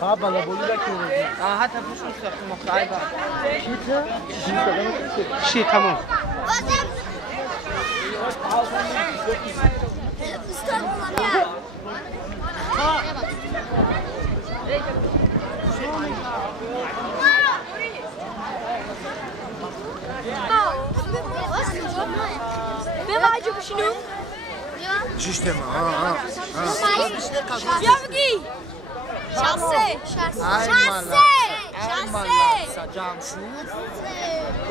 بابا لا بقول لك حتى مش مستخدم مقطعي شي تمام بواجب شنو؟ شيشتم يبقي شاسه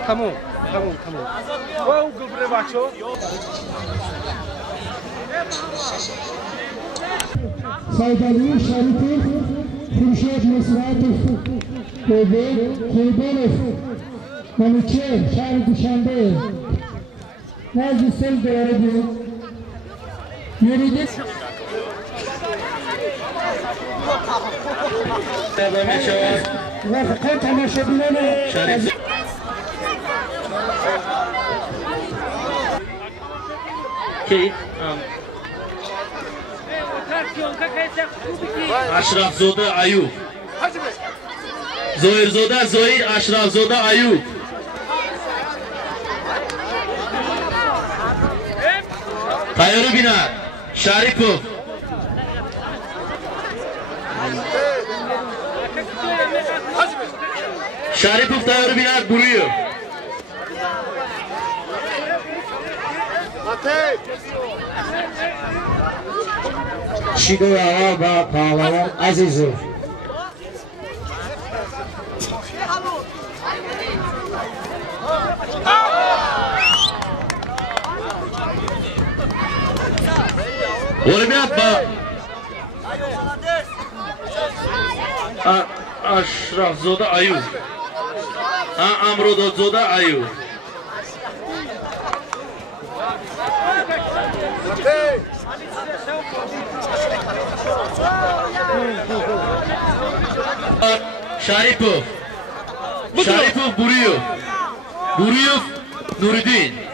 تمام واو قبل بچو سایدالی شریفی خورشید مصراتف خویبانف منوچه شهر دوشنبه نزد سل دواره بود یریده وفقا تماشابینان کی اشرف زاده ایوب زهیر زاده زهیر اشرف زاده ایوب تیاری بیند شریفوف شریفوف تیاری بیند برویو شیدو آقا با پهلوان عزیزو Ребят, Ашраф Зода Аюб, Амродод Зода Аюб. Шарипов, Буриев, Нуридин.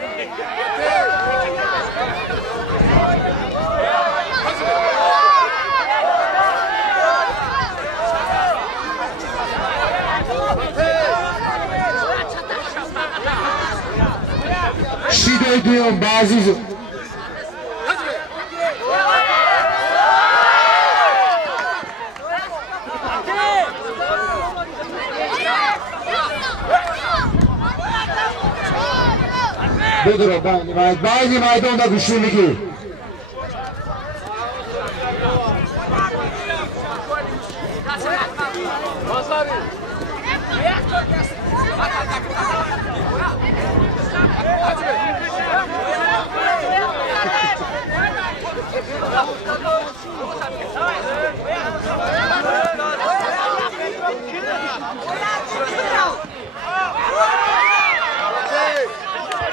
شیده دویم بعضیزو بدرو بعضی مایدان دا گشونگی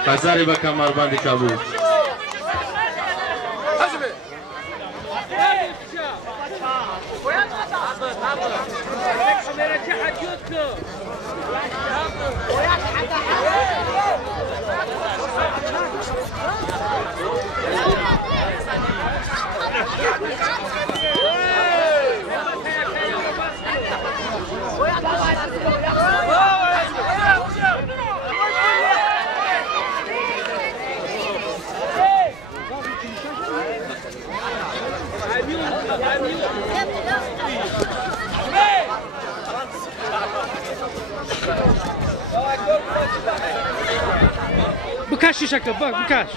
Kazari ba kamarbandi kabul. بكاش شكل بكاش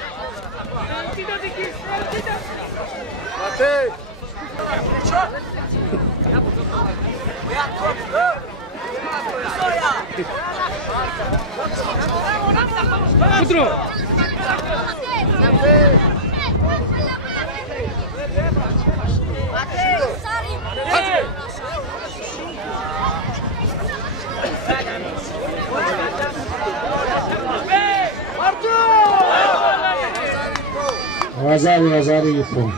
بدرو وزاری یکم